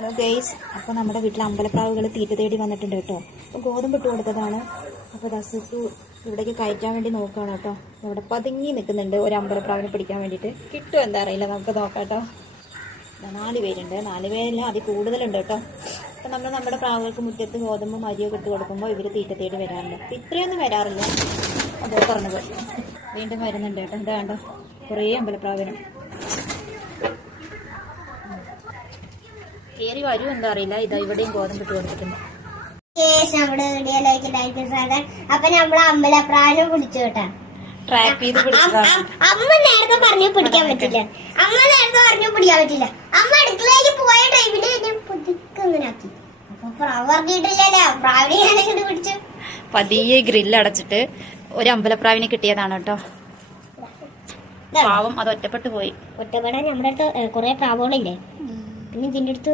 Hello guys, അപ്പോൾ നമ്മുടെ വീട്ടിൽ അമ്പലപ്രാവുകൾ തീറ്റ തേടി വന്നിട്ടുണ്ട് കേട്ടോ. അപ്പോൾ ഗോതമ്പ് ഇട്ട് കൊടുത്തതാണ്. അപ്പോൾ ദസുക്ക് ഇവിടേക്ക് കയറ്റാൻ വേണ്ടി നോക്കുകയാണ് കേട്ടോ. ഇവിടെ പതുങ്ങി നിൽക്കുന്നുണ്ട് ഒരു അമ്പലപ്രാവിനെ പിടിക്കാൻ വേണ്ടിയിട്ട്. കിട്ടുമോ എന്താ അറിയില്ല, നമുക്ക് നോക്കാം കേട്ടോ. 4 പേരുണ്ട്, 4 പേരില്ല, അതിൽ കൂടുതലുണ്ട് കേട്ടോ. അപ്പോൾ നമ്മൾ നമ്മുടെ പ്രാവുകൾക്ക് മുറ്റത്ത് ഗോതമ്പും അരിയൊക്കെ ഇട്ട് കൊടുക്കുമ്പോൾ ഇവർ തീറ്റ തേടി വരാറുണ്ട്. അപ്പോൾ ഇത്രയൊന്നും വരാറില്ല, അതോ പറഞ്ഞത് വീണ്ടും വരുന്നുണ്ട് കേട്ടോ. ഇതാ കണ്ടോ, കുറേ അമ്പലപ്രാവിനും കയറി വരും എന്താ അറിയില്ല. ഇതാ ഇവിടെയും ഗോതമ്പ് ഇട്ട് കൊടുത്തിട്ടുണ്ട്. നമ്മുടെ വീഡിയോയിലേക്ക് അപ്പൊ നമ്മള് അമ്പലപ്രാവിനെ പിടിച്ചു കേട്ടാ. ട്രാപ്പ് ചെയ്ത് പിടിച്ചതാണ്. അമ്മ നേരത്തെ പറഞ്ഞു പിടിക്കാൻ പറ്റില്ല. അമ്മ അടുക്കളയിലേക്ക് പോയ ടൈമില് ഞാൻ പുതുക്കെ അങ്ങനെ ആക്കി. അപ്പൊ പ്രാവ് പറഞ്ഞിട്ടില്ലല്ലോ, പ്രാവിനെ ഞാനിങ്ങനെ പിടിച്ചു. പതിയെ ഗ്രില്ല് അടച്ചിട്ട് ഒരു അമ്പലപ്രാവിനെ കിട്ടിയതാണ് കേട്ടോ. പാവം അത് ഒറ്റപ്പെട്ടു പോയി. ഒറ്റപ്പെടാൻ നമ്മുടെ അടുത്ത് കുറെ പ്രാവുകളില്ലേ, പിന്നെ ഇതിന്റെ അടുത്ത്